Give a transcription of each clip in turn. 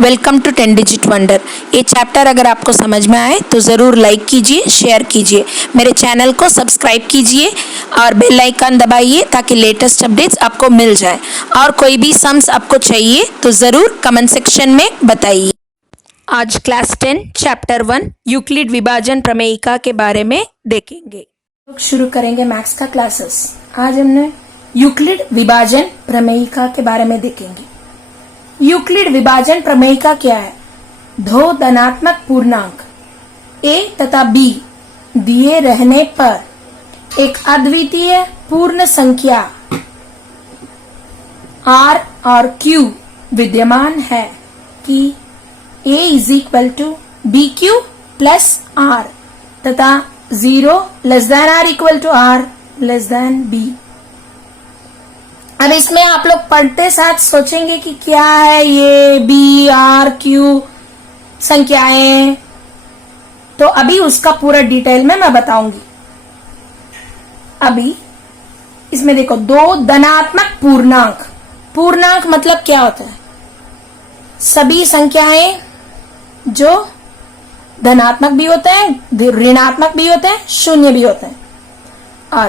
Welcome to 10 digit wonder. ये chapter अगर आपको समझ में आए तो ज़रूर लाइक कीजिए, शेयर कीजिए, मेरे चैनल को सब्सक्राइब कीजिए और बेल आइकन दबाइए ताकि लेटेस्ट अपडेट्स आपको मिल जाए। और कोई भी सम्स आपको चाहिए तो ज़रूर कमेंट सेक्शन में बताइए। आज क्लास 10 चैप्टर 1 यूक्लिड विभाजन प्रमेयिका के बारे में देखेंगे। शुरू करेंगे मैथ्स का क्लासेस। आज हमने यूक्लिड विभाजन प्रमेयिका के बारे में देखेंगे। यूक्लिड विभाजन प्रमेयिका क्या है? दो धनात्मक पूर्णांक a तथा b दिए रहने पर एक अद्वितीय पूर्ण संख्या r और q विद्यमान है कि a is equal to b q plus r तथा 0 less than r equal to r less than b। अब इसमें आप लोग पढ़ते साथ सोचेंगे कि क्या है ये बी आर क्यू संख्याएं, तो अभी उसका पूरा डिटेल में मैं बताऊंगी। अभी इसमें देखो, दो धनात्मक पूर्णांक। पूर्णांक मतलब क्या होता है? सभी संख्याएं जो धनात्मक भी होते हैं, ऋणात्मक भी होते हैं, शून्य भी होते हैं। और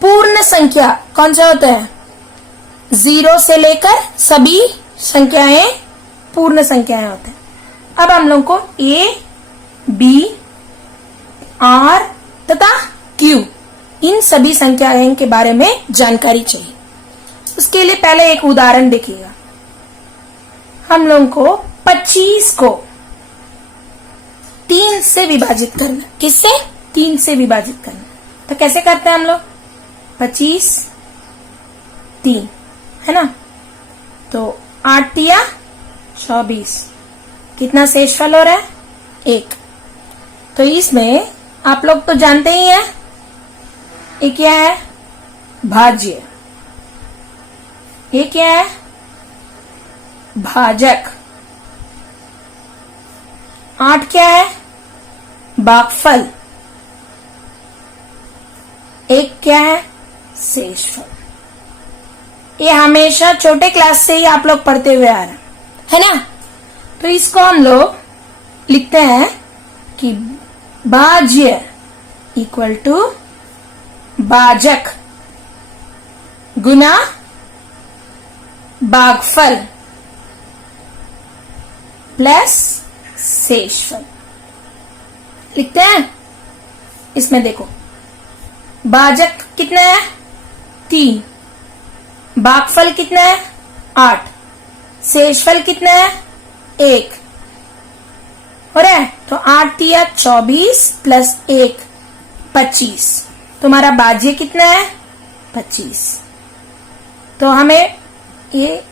पूर्ण संख्या कौन से होते हैं? 0 से लेकर सभी संख्याएं पूर्ण संख्याएं होते हैं। अब हम लोग को a, b, r तथा q इन सभी संख्याओं के बारे में जानकारी चाहिए। उसके लिए पहले एक उदाहरण देखिएगा। हम लोग को 25 को 3 से विभाजित करना। किससे? 3 से विभाजित करना। तो कैसे करते हैं हम लोग? 25 3 है ना, तो 8 तिया 24। कितना शेषफल हो रहा है? 1। तो इसमें आप लोग तो जानते ही हैं, ये क्या है? भाज्य। ये क्या है? भाजक। 8 क्या है? भागफल। 1 क्या है? शेषफल। ये हमेशा छोटे क्लास से ही आप लोग पढ़ते हुए आ रहे है ना। तो इसको हम लोग लिखते हैं कि भाज्य इक्वल टू भाजक गुना भागफल प्लस शेषफल लिखते हैं। इसमें देखो, भाजक कितना है? 3। भागफल कितना है? 8। शेषफल कितना है? 1। हो रहा है? तो 8 तिया 24 प्लस 1 25। तुम्हारा भाज्य कितना है? 25। तो हमें ये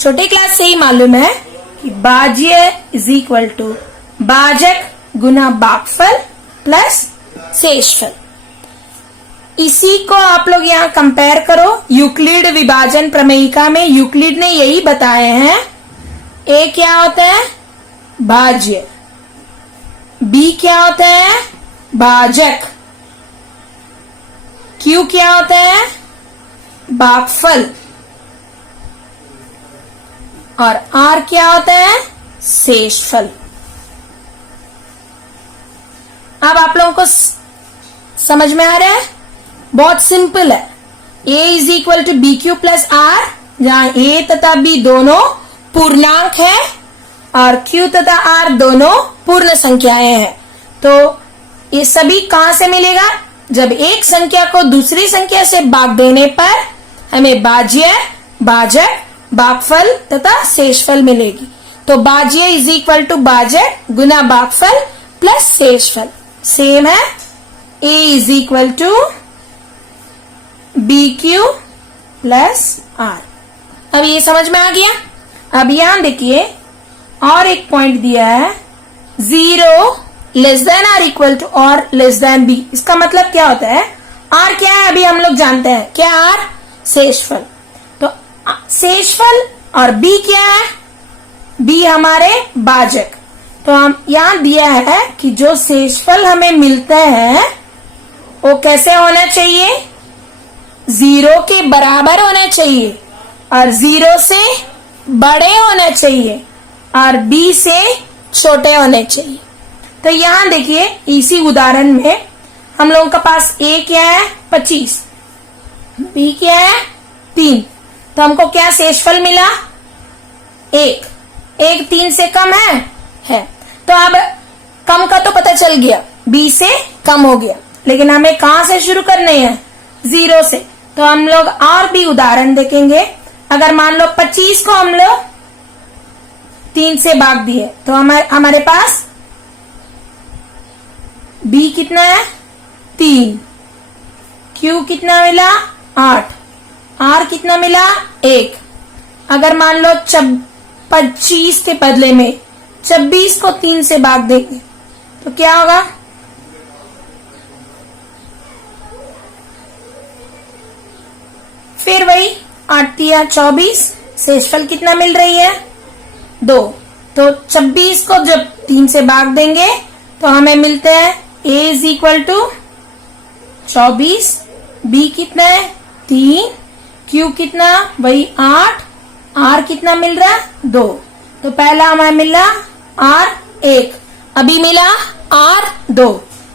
छोटे क्लास से ही मालूम है कि भाज्य इज इक्वल टू भाजक गुना भागफल प्लस शेषफल। इसी को आप लोग यहाँ कंपेयर करो यूक्लिड विभाजन प्रमेयिका में। यूक्लिड ने यही बताए हैं। ए क्या होता है? भाज्य। बी क्या होता है? भाजक। क्यू क्या होता है? भागफल। और आर क्या होता है? शेषफल। अब आप लोगों को समझ में आ रहा है? बहुत सिंपल है। a is equal to b q plus r, जहां a तथा b दोनों पूर्णांक है और q तथा r दोनों पूर्ण संख्याएं हैं। तो ये सभी कहां से मिलेगा? जब एक संख्या को दूसरी संख्या से भाग देने पर हमें भाज्य, भाजक, भागफल तथा शेषफल मिलेगी। तो भाज्य इज इक्वल टू भाजक गुना भागफल प्लस शेषफल। सेम है, a is equal to b q plus r. अब ये समझ में आ गया। अब यहां देखिए, और एक पॉइंट दिया है, 0 less than r equal to r less than b. इसका मतलब क्या होता है? आर क्या है अभी हम लोग जानते हैं। क्या आर? शेषफल। तो शेषफल और बी क्या है? बी हमारे भाजक। तो हम यहां दिया है कि जो शेषफल हमें मिलते हैं वो कैसे होना चाहिए? 0 के बराबर होना चाहिए और 0 से बड़े होना चाहिए। और बी से छोटे होने चाहिए। तो यहां देखिए इसी उदाहरण में हम लोगों के पास ए क्या है 25, बी क्या है 3, तो हमको क्या शेषफल मिला 1। 1 3 से कम है। तो अब कम का तो पता चल गया, बी से कम हो गया, लेकिन हमें कहां से शुरू करने हैं 0 से। तो हम लोग और भी उदाहरण देखेंगे। अगर मान लो 25 को हम लोग 3 से भाग दिए तो हमारे पास बी कितना है 3, क्यू कितना मिला 8, आर कितना मिला 1। अगर मान लो 25 के बदले में 26 को 3 से भाग देंगे तो क्या होगा, फिर वही 8 तिया 24, शेषफल कितना मिल रही है 2। तो 26 को जब 3 से भाग देंगे तो हमें मिलते हैं a is equal to 24, b कितना है 3, q कितना वही 8, r कितना मिल रहा है 2। तो पहला हमें मिला r 1, अभी मिला r 2।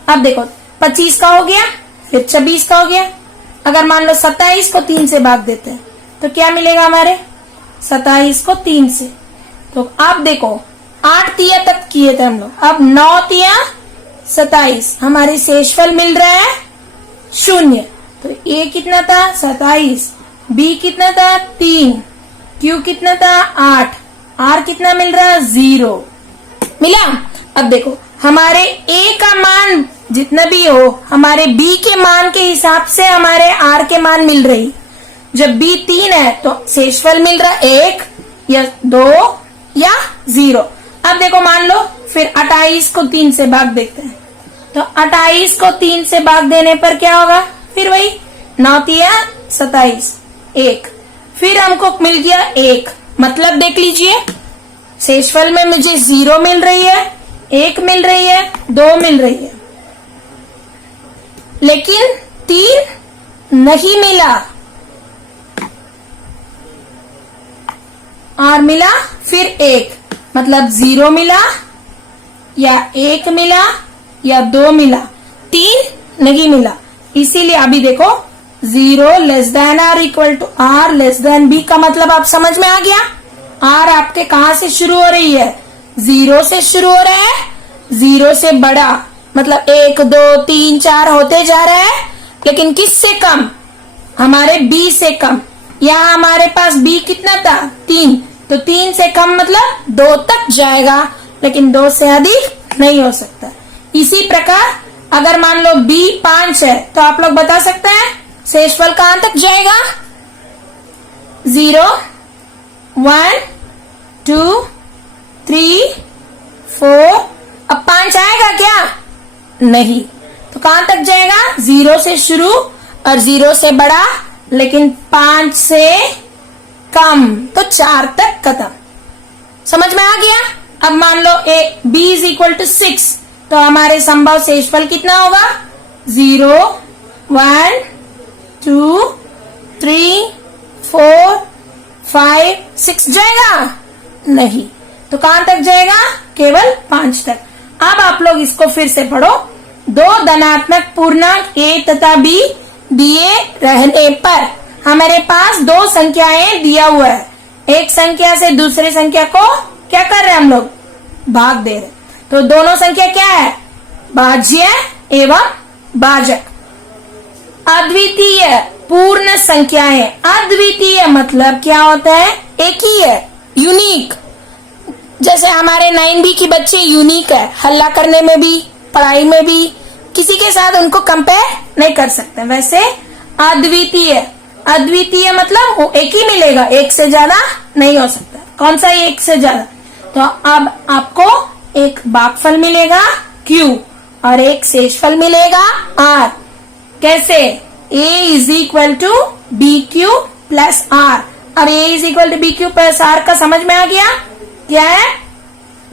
अब देखो 25 का हो गया, फिर 26 का हो गया। अगर मान लो 27 को 3 से भाग देते हैं तो क्या मिलेगा हमारे 27 को 3 से। तो अब देखो 8 तिया तक किए थे हम लोग, अब 9 तिया 27, हमारी शेषफल मिल रहा है 0। तो a कितना था 27, b कितना था 3, q कितना था 8, r कितना मिल रहा है 0 मिला। अब देखो हमारे a का मान जितना भी हो, हमारे b के मान के हिसाब से हमारे r के मान मिल रही। जब b 3 है तो शेषफल मिल रहा 1 या 2 या 0। अब देखो मान लो फिर 28 को 3 से भाग देते हैं तो 28 को 3 से भाग देने पर क्या होगा, फिर वही 9 तिया 27 1, फिर हमको मिल गया 1। मतलब देख लीजिए शेषफल में मुझे 0 मिल रही है, 1 मिल रही है, 2 मिल रही है, लेकिन 3 नहीं मिला। और मिला फिर 1, मतलब 0 मिला या 1 मिला या 2 मिला, 3 नहीं मिला। इसीलिए अभी देखो 0 less than r equal to r less than b का मतलब आप समझ में आ गया। आर आपके कहां से शुरू हो रही है 0 से शुरू हो रहा है, 0 से बड़ा मतलब 1 2 3 4 होते जा रहा है, लेकिन किससे कम हमारे b से कम। यहाँ हमारे पास b कितना था 3, तो 3 से कम मतलब 2 तक जाएगा, लेकिन 2 से अधिक नहीं हो सकता। इसी प्रकार अगर मान लो b 5 है तो आप लोग बता सकते हैं शेषफल कहां तक जाएगा 0 1 2 3 4। अब 5 आएगा क्या, नहीं, तो कहां तक जाएगा 0 से शुरू और 0 से बड़ा, लेकिन 5 से कम, तो 4 तक खत्म। समझ में आ गया। अब मान लो b इज इक्वल टू 6, तो हमारे संभव शेषफल कितना होगा 0 1 2 3 4 5 6 जाएगा नहीं, तो कहां तक जाएगा केवल 5 तक। अब आप लोग इसको फिर से पढ़ो। 2 धनात्मक पूर्णांक a तथा b दिए रहने पर हमारे पास 2 संख्याएं दिया हुआ है। एक संख्या से दूसरे संख्या को क्या कर रहे हैं हम लोग भाग दे रहे। तो दोनों संख्या क्या है भाज्य एवं भाजक। अद्वितीय पूर्ण संख्याएं, अद्वितीय मतलब क्या होता है एक ही है, यूनिक। जैसे हमारे 9B की बच्चे यूनिक है, हल्ला करने में भी पढ़ाई में भी किसी के साथ उनको कंपेयर नहीं कर सकते। वैसे अद्वितीय, अद्वितीय मतलब वो एक ही मिलेगा, एक से ज्यादा नहीं हो सकता। कौन सा एक से ज्यादा, तो अब आपको एक भागफल मिलेगा Q और एक शेषफल मिलेगा R। कैसे A is equal to b q plus r. अब A is equal to b q plus r का समझ में आ गया क्या है,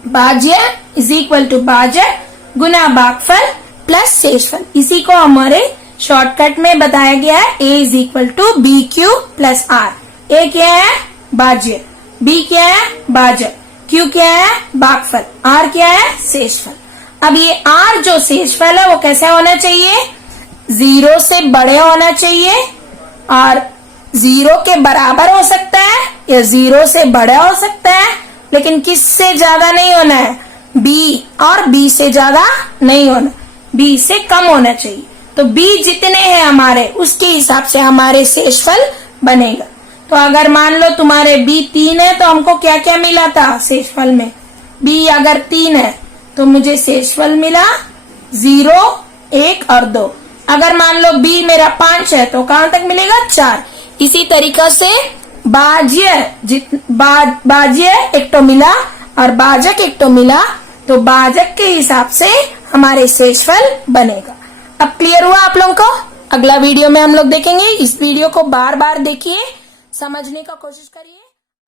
भाज्य इज इक्वल टू भाजक गुना भागफल प्लस शेषफल। इसी को हमारे शॉर्टकट में बताया गया है A is equal to b q plus r. A क्या है भाज्य, बी क्या है भाजक, Q क्या है? भागफल। R क्या है? शेषफल। अब ये R जो शेषफल है वो कैसा होना चाहिए? 0 से बड़े होना चाहिए और 0 के बराबर हो सकता है या 0 से बड़ा हो सकता है, लेकिन किससे ज्यादा नहीं होना है? B और B से ज्यादा नहीं होना, B से कम होना चाहिए। तो B जितने हैं हमारे उसके हिसाब से हमारे शेषफल बनेगा। तो अगर मान लो तुम्हारे B 3 है तो हमको क्या क्या मिला था शेषफल में? B अगर 3 है तो मुझे शेषफल मिला 0, 1 और 2। अगर मान लो B मेरा 5 है तो कहां तक मिलेगा? 4। इसी तरीका से बाज्य एक तो मिला और भाजक एक तो मिला, तो भाजक के हिसाब से हमारे शेषफल बनेगा। अब क्लियर हुआ आप लोगों को? अगला वीडियो में हम लोग देखेंगे। इस वीडियो को बार बार देखिए, समझने का कोशिश करिए।